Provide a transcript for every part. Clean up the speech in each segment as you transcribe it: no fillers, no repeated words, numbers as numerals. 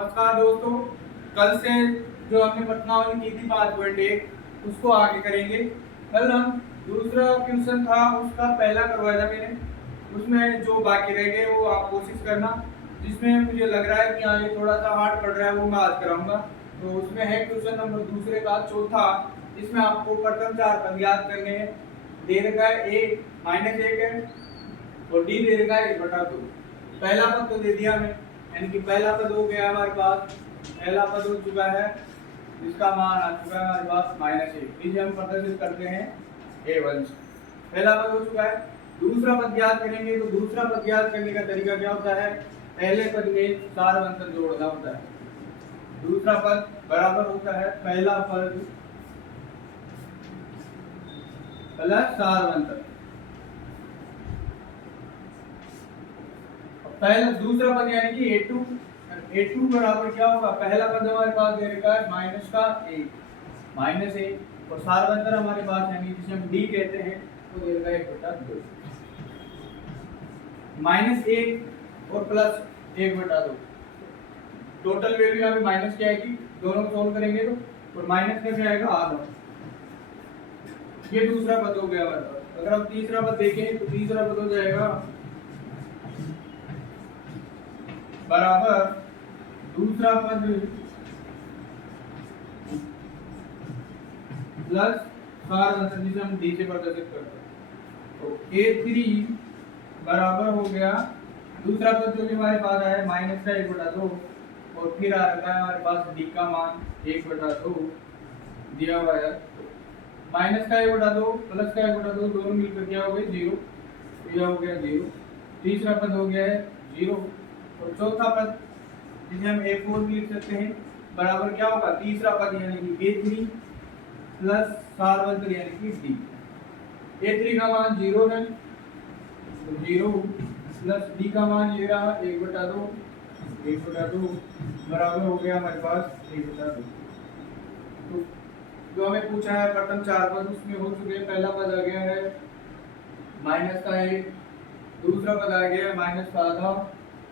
नमस्कार दोस्तों। कल से जो हमने प्रश्नावली की थी 5.1 उसको आगे करेंगे। कल हम दूसरा क्वेश्चन था उसका पहला करवाया था मैंने, उसमें जो बाकी रह गए वो आप कोशिश करना। जिसमें मुझे लग रहा है कि हाँ ये थोड़ा सा हार्ड पड़ रहा है वो मैं आज कराऊंगा। तो उसमें है क्वेश्चन नंबर दूसरे का चौथा। इसमें आपको प्रथम चार पद याद करने हैं। दे रखा है a -1 है और d दे रखा है 1/2। पहला पद तो दे दिया हमें, यानी कि पहला पद हो गया हमारे पास। पहला पद हो चुका है जिसका मान आ चुका है हमारे पास -1। इसे हम प्रदर्शित करते हैं a1। पहला पद हो चुका है। दूसरा पद ज्ञात करेंगे तो दूसरा पद ज्ञात करने का तरीका क्या होता है, पहले पद में सारवंतर जोड़ना होता है। दूसरा पद बराबर होता है पहला पद प्लस सारवंतर। पहला दूसरा पद यानी कि a2 बराबर क्या होगा, पहला पद हमारे पास दे रखा है -1 और सारवंतर हमारे पास यानी जिसे हम d कहते हैं वो दे रखा है 1/2। -1 और प्लस 1/2 टोटल वैल्यू यहाँ पे माइनस क्या आएगी, दोनों को सोल्व करेंगे तो और माइनस का क्या आएगा आधा। ये दूसरा पद हो गया हमारे पास। अगर हम तीसरा पद देखें तो तीसरा पद हो जाएगा बराबर दूसरा पद प्लस सारवंतर जिसे हम d से प्रदर्शित करते हैं। तो a3 बराबर हो गया दूसरा पद जो कि हमारे पास आया -1/2 और फिर आ रखा है हमारे पास d का मान 1/2 दिया हुआ है। -1/2 प्लस का 1/2 दोनों मिलकर क्या हो गए 0, यह हो गया 0। तीसरा पद हो गया है 0 और चौथा पद जिसे हम a4 भी लिख सकते हैं बराबर क्या होगा, तीसरा पद यानी कि a3 प्लस सारवंतर यानी कि d। a3 का मान 0 है तो 0 प्लस d का मान ये रहा 1/2 बराबर हो गया हमारे पास 1/2। तो जो हमें पूछा है प्रथम चार पद उसमें हो चुके हैं। पहला पद आ गया है -1, दूसरा पद आ गया है -आधा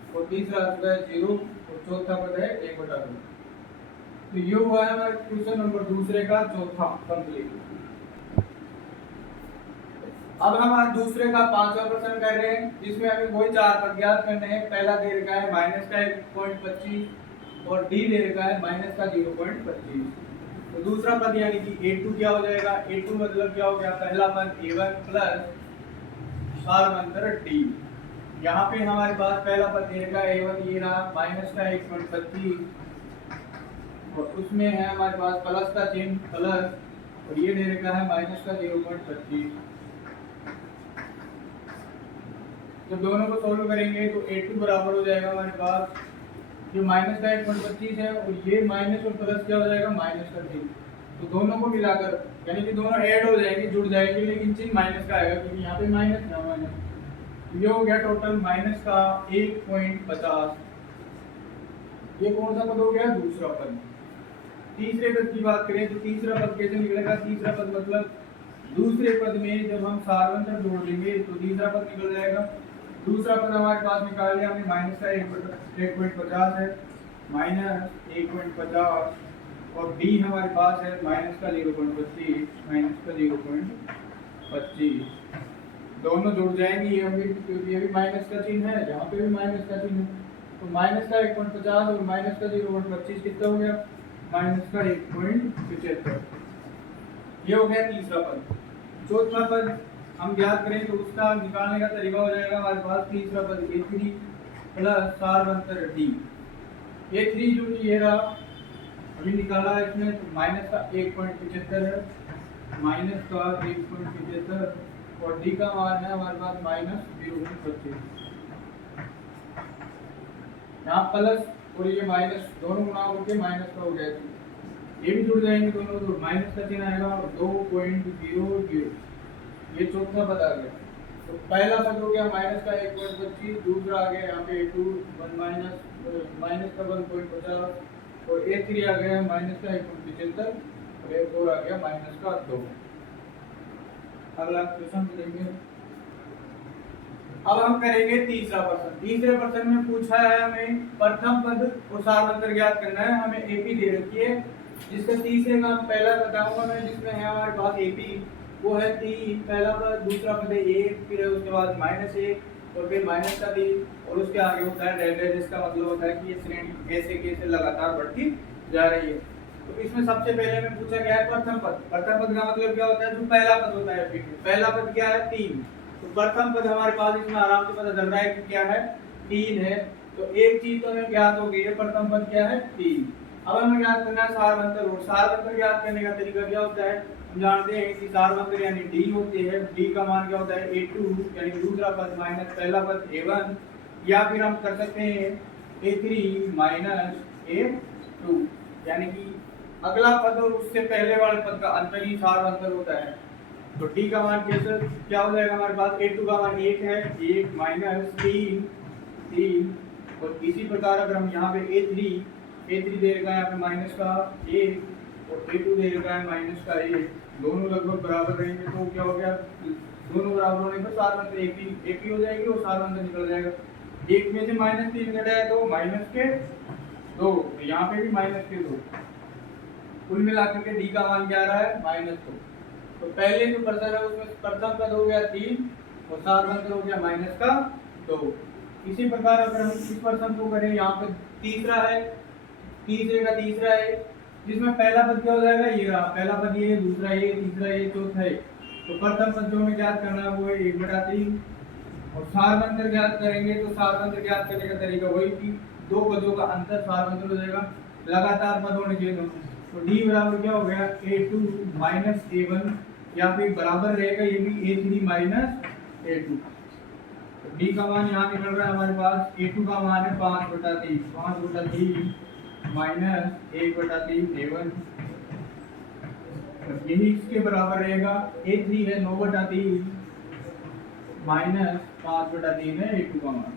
और तीसरा आ चुका है 0 और चौथा पद है 1/2। तो ये हुआ है हमारे क्वेश्चन नंबर दूसरे का चौथा कंप्लीट। अब हम आज दूसरे का पांचवा प्रश्न कर रहे हैं जिसमें हमें वही चार पद ज्ञात करने हैं। पहला दे रखा है -1.25 और d दे रखा है -0.25। तो दूसरा पद यानी कि a2 क्या हो जाएगा, a2 मतलब क्या हो गया, पहला पद a1 प्लस सारवंतर d। यहाँ पे हमारे पास पहला पद दे रखा है a1 ये रहा -1.25 और उसमें है हमारे पास प्लस का चिन्ह प्लस और ये दे रखा है -0.25। जब दोनों को सोल्व करेंगे तो a2 बराबर हो जाएगा हमारे पास जो -1.25 है और ये माइनस और प्लस क्या हो जाएगा माइनस का चिन्ह। तो दोनों को मिलाकर यानी कि दोनों ऐड हो जाएंगे जुड़ जाएंगे लेकिन चिन्ह माइनस का आएगा क्योंकि यहाँ पे माइनस यहाँ माइनस। तो ये हो गया टोटल माइनस का 1.50। ये कौन सा पद हो गया, दूसरा पद। तीसरे पद की बात करें तो तीसरा पद कैसे निकलेगा, तीसरा पद मतलब दूसरे पद में जब हम सारवंतर जोड़ देंगे तो तीसरा पद निकल जाएगा। दूसरा पद हमारे पास निकाल लिया हमने माइनस का 1.50 है -1.50 और d हमारे पास है माइनस का 0.25 दोनों जुड़ जाएंगे ये भी क्योंकि ये भी माइनस का चिन्ह है, यहाँ पे भी माइनस का चिन्ह है। तो माइनस का 1.50 और माइनस का 0.25 कितना हो गया, माइनस का 1.75। ये हो गया तीसरा पद। चौथा पद हम ज्ञात करें तो उसका निकालने का तरीका हो जाएगा हमारे पास तीसरा पद a3 प्लस सारवंतर d। a3 जो कि ये रहा अभी निकाला है इसमें तो माइनस का 1.75 है, माइनस का 1.75 और d का मान है हमारे पास -0.25। यहाँ प्लस और ये माइनस दोनों गुणा होकर माइनस का हो गया, ये भी जुड़ जाएंगे दोनों तो माइनस का चिन्ह आएगा और 2.00। ये चौथा पद आ गया। तो पहला पद हो गया माइनस का 1.25, दूसरा आ गया यहाँ पे a2 माइनस का 1.50 और a3 आ गया माइनस का 1.75 और a4 आ गया माइनस का 2। अगला क्वेश्चन देखेंगे। अब हम करेंगे तीसरा प्रश्न। तीसरे प्रश्न में पूछा है हमें प्रथम पद और सारवंतर ज्ञात करना है। हमें एपी दे रखी है, जिसका तीसरे का पहला बताऊंगा मैं, जिसमें है हमारे पास एपी, वो है 3, पहला पद, दूसरा पद है 1, फिर है उसके बाद -1 और फिर माइनस का 3 और उसके आगे होता है डेल्टा, जिसका मतलब होता है कि ये श्रेणी ऐसे कैसे लगातार बढ़ती जा रही है। तो इसमें सबसे पहले हमें पूछा गया है प्रथम पद। प्रथम पद का मतलब क्या होता है? जो पहला पद होता है एपी में। पहला पद क्या है? 3। तो प्रथम पद हमारे पास इसमें आराम से पता चल रहा है कि क्या है, 3 है। तो एक चीज तो हमें ज्ञात हो गई है, प्रथम पद क्या है? 3। अब हमें ज्ञात करना है सारवंतर। और सारवंतर ज्ञात करने का तरीका क्या होता है? हम जानते हैं कि सारवंतर यानी डी होते हैं। डी का मान क्या होता है? a2 यानी दूसरा पद माइनस पहला पद a1, या फिर हम कर सकते हैं a3 माइनस a2, यानी कि अगला पद और उससे पहले वाले पद का अंतर ही सारवंतर होता है। तो डी का मान कैसे क्या हो जाएगा हमारे पास? a2 का मान 1 है, 1 माइनस 3, और इसी प्रकार अगर हम यहाँ पे a3 दे रखा है यहाँ पे माइनस का 1 और a2 दे रखा है माइनस का 1, दोनों लगभग बराबर रहेंगे तो क्या हो गया? दोनों बराबर होने पर सारवंतर एपी हो जाएगी और सारवंतर निकल जाएगा। एक में से -3 घटा है तो -2, तो यहाँ पे भी -2। कुल मिलाकर के डी का मान क्या आ रहा है? -2। तो पहले जो प्रश्न है उसमें प्रथम पद हो गया 3 और सारवंतर हो गया -2। इसी प्रकार अगर हम इस प्रश्न को करें, यहाँ पे तीसरा है, तीसरे का तीसरा है, जिसमें पहला पद क्या हो जाएगा? ये रहा पहला पद, ये दूसरा ये तीसरा ये चौथा है। तो प्रथम पद जो हमें ज्ञात करना है वो है 1/3, और सारवंतर ज्ञात करेंगे तो सारवंतर ज्ञात करने का तरीका वही कि दो पदों का अंतर सारवंतर हो जाएगा, लगातार पद होने चाहिए दोनों। तो d बराबर क्या हो गया? a2 माइनस a1, या फिर बराबर रहेगा ये भी a3 माइनस a2। तो d का मान यहाँ निकल रहा है हमारे पास, a2 का मान है 5/3 माइनस 1/3 a1, यही इसके बराबर रहेगा। a3 है 9/3 माइनस 5/3 है a2 का मान।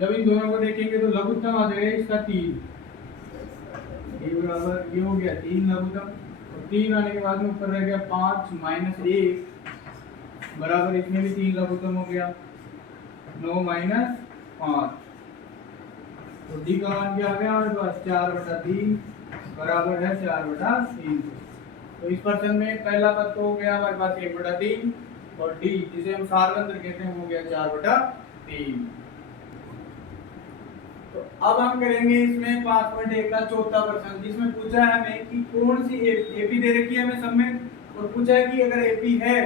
जब इन दोनों को देखेंगे तो लघुत्तम आ जाएगा इसका 3, ये बराबर ये हो गया 3 लघुत्तम, और 3 आने के बाद में ऊपर रह गया 5 माइनस 1 बराबर, इसमें भी 3 लघुत्तम हो गया 9 माइनस 5। तो डी का मान क्या आ गया हमारे पास? 4/3 बराबर है 4/3। तो इस प्रश्न में पहला पद तो हो गया हमारे पास 1/3, और डी जिसे हम सारवंतर कहते हैं वो गया 4/3। तो अब हम करेंगे इसमें 5.1 का चौथा प्रश्न, जिसमें पूछा है हमें कि कौन सी एपी दे रखी है हमें सब में, और पूछा है कि अगर एपी है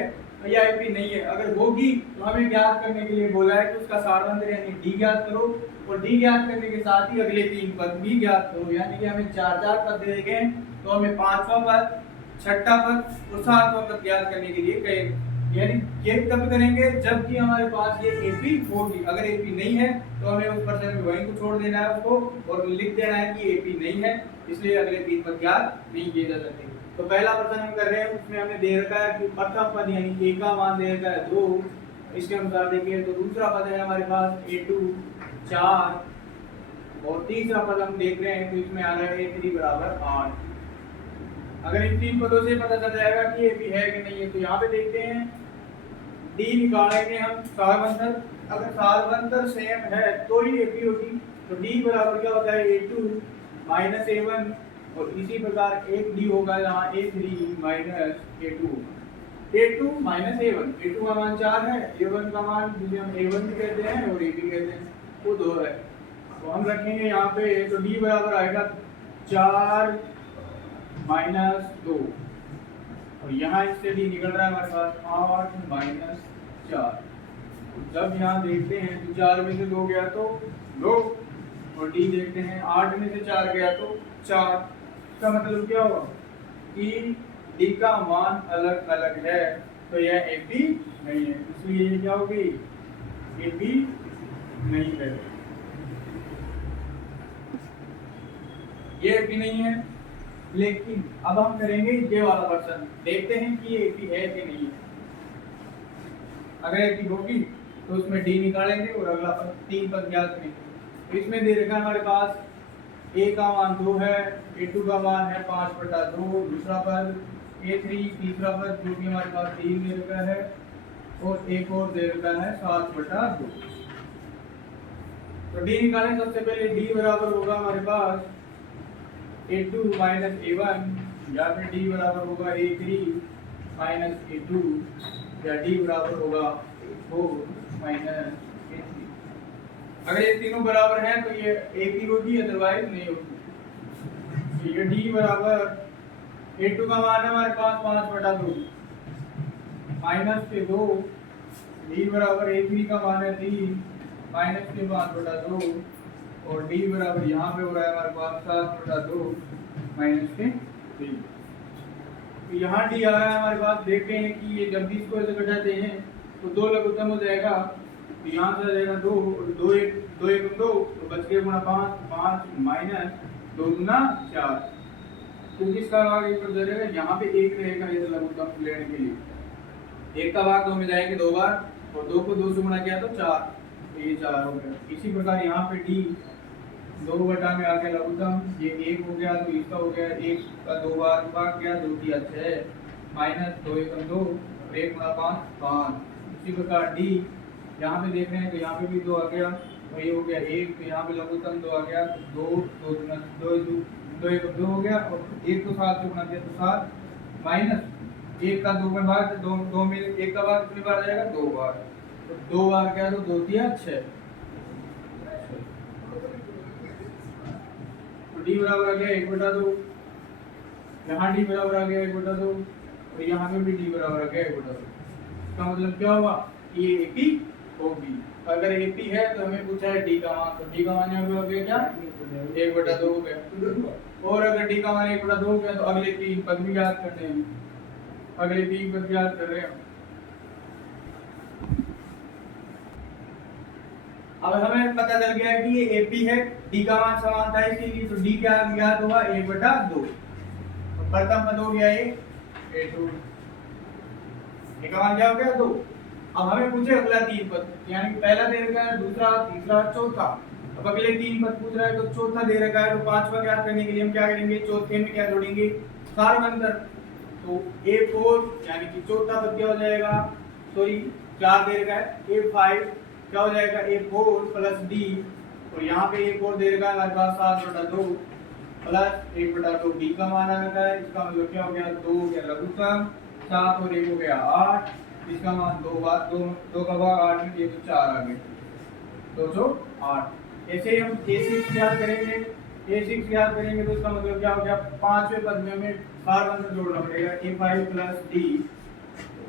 या एपी नहीं है, अगर होगी तो हमें ज्ञात करने के लिए बोला है कि उसका सारवंतर यानी डी ज्ञात करो, और डी ज्ञात करने के साथ ही अगले 3 पद भी ज्ञात करो। यानी कि हमें 4 पद दे गए, तो हमें 5वां पद, 6ठा पद और 7वां पद ज्ञात करने के लिए कहे। यानी ये कब करेंगे? जबकि हमारे पास ये एपी होगी। अगर एपी नहीं है तो हमें उस प्रश्न में वहीं को छोड़ देना है उसको, और लिख देना है कि एपी नहीं है, इसलिए अगले 3 पद ज्ञात नहीं किए जा सकते। तो पहला प्रश्न हम कर रहे हैं, उसमें हमें दे रखा है कि प्रथम पद यानी a का मान दे रखा है 2, इसके अनुसार देखिए तो दूसरा पद है हमारे पास a2 4, और तीसरा पद हम देख रहे हैं तो इसमें आ रहा है a3 बराबर 8। अगर इन 3 पदों से पता चल जाएगा कि एपी है कि नहीं है, तो यहाँ पे देखते हैं डी निकालेंगे हम सारवंतर। अगर सारवंतर सेम है तो ही एपी होगी। तो डी बराबर क्या होता है? a2 माइनस a1, और इसी प्रकार एक डी होगा यहाँ a3 minus a2 minus a1। a2 का मान 4 है, a1 का मान जिसे हम a1 भी कहते हैं और a भी कहते हैं वो 2 है। तो हम रखेंगे यहाँ पे, तो डी बराबर आएगा 4 माइनस 2, और यहाँ इससे डी निकल रहा है हमारे पास 8 माइनस 4। जब यहाँ देखते हैं तो 4 में से 2 गया तो 2, और डी देखते हैं 8 में से 4 गया तो 4। इसका मतलब क्या हुआ कि डी का मान अलग अलग है, तो यह एपी नहीं है, इसलिए ये क्या होगी? एपी नहीं है, ये एपी नहीं है। लेकिन अब हम करेंगे ये वाला प्रश्न, देखते हैं कि ये एपी है कि नहीं है। अगर एपी होगी तो उसमें डी निकालेंगे और अगला पद 3 पद ज्ञात करेंगे। तो इसमें दे रखा है हमारे पास a का मान 2 है, a2 का मान है 5/2, दूसरा पद a3, तीसरा पद जो कि हमारे पास 3 दे रखा है, और एक और दे रखा है 7/2। तो डी निकालें। सबसे पहले डी बराबर होगा हमारे पास A2 माइनस A1, या फिर डी बराबर होगा A3 माइनस A2, या डी बराबर होगा A4 माइनस A3। अगर ये तीनों बराबर हैं तो ये एक ही होगी, अदरवाइज नहीं होगी। ये डी बराबर A2 का मान है हमारे पास 5/2 माइनस के 2, डी बराबर A3 का मान है 3 माइनस के 5/2, और डी बराबर यहाँ पे हो रहा है हमारे पास 7/2 माइनस के 3। तो यहाँ डी आया है हमारे पास। देखते हैं कि ये जब भी इसको ऐसे घटाते हैं तो 2 लघुत्तम हो जाएगा। तो यहाँ से आ जाएगा 2 और 2 1 2 1 2, तो बच गया गुणा 5 5 माइनस 2 गुना 4। तो किसका भाग 1 पर जाएगा? यहाँ पे 1 रहेगा ये लघुत्तम लेने के लिए। 1 का भाग 2 में जाएंगे 2 बार, और 2 को 2 से गुणा किया तो 4, तो ये 4 हो गया। इसी प्रकार यहाँ पे डी 2 बटा में आ गया लघुत्तम, ये 1 हो गया, तो इसका हो गया 1 का 2 बार भाग गया, 2 की 6 माइनस 2 1 2, 1 गुणा 5 5। इसी प्रकार डी यहाँ पे देख रहे हैं तो यहाँ पे भी 2 आ गया, तो ये हो गया 1, तो यहाँ पे लघुत्तम 2 आ गया, 2 2 2 1 2 हो गया, और 1 को 7 से गुणा किया तो 7 माइनस 1 का 2 में भाग 2 में 1 का भाग कितनी बार जाएगा? 2 बार, तो 2 बार क्या, तो 2 दिया 6। तो डी बराबर आ गया 1/2, यहाँ डी बराबर आ गया 1/2, और यहाँ पे भी डी बराबर आ गया 1/2। इसका मतलब क्या हुआ कि ये एपी होगी। अगर एपी है तो हमें पूछा है डी का मान, तो डी का मान यहाँ पे हो गया क्या? 1/2 हो गया। और अगर डी का मान 1/2 हो गया तो अगले 3 पद भी याद करते हैं। अगले 3 पद याद कर रहे हैं। अब हमें पता चल गया कि ये एपी है, डी का मान समान था इसीलिए, तो डी क्या ज्ञात हुआ? 1/2। प्रथम पद हो गया A2, ये का मान क्या हो गया? 2। अब हमें पूछे अगला 3 पद, यानी कि पहला दे रखा है, दूसरा, तीसरा, चौथा। अब अगले 3 पद पूछ रहा है, तो चौथा दे रखा है, तो पांचवा ज्ञात करने के लिए हम क्या करेंगे? चौथे में क्या जोड़ेंगे? सारवंतर। तो A4 यानी कि चौथा पद क्या हो जाएगा? सॉरी 4 दे रखा है, A5 क्या हो जाएगा? A4 प्लस D, और यहाँ पे एक और दे रखा है हमारे पास 7/2 प्लस 1/2। D का मान आ रखा है, इसका मतलब क्या हो गया? 2 हो गया लघुत्तम, 7 और 1 हो गया 8, इसका मान 2 बार 2 का भाग 8 में दिए तो 4 आ गए, 208। ऐसे ही हम A6 याद करेंगे। A6 याद करेंगे तो इसका मतलब क्या हो गया? पांचवें पद में हमें सारवंतर जोड़ना पड़ेगा, A5 प्लस D।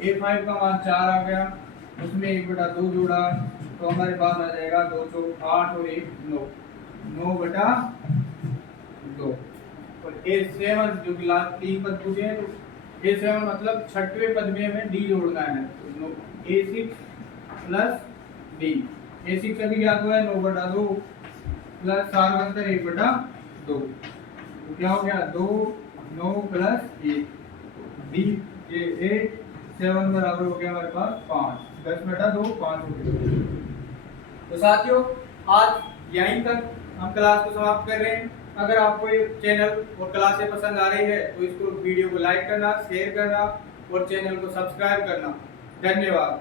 A5 का मान 4 आ गया, उसमें 1/2 जोड़ा, तो हमारे पास आ जाएगा 2 4 8 और 1 9, 9/2। और A7 जो कि लास्ट 3 पद पूछे हैं, तो A7 मतलब छठवें पद में हमें D जोड़ना है, तो A6 प्लस D। A6 अभी क्या हुआ है? 9/2 प्लस सारवंतर 1/2, तो क्या हो गया? 2 9 प्लस 1 D, ये 8 7 बराबर हो गया हमारे पास 5, 10/2 5 हो गया। तो साथियों आज यहीं तक हम क्लास को समाप्त कर रहे हैं। अगर आपको ये चैनल और क्लासें पसंद आ रही है तो इसको वीडियो को लाइक करना, शेयर करना और चैनल को सब्सक्राइब करना। धन्यवाद।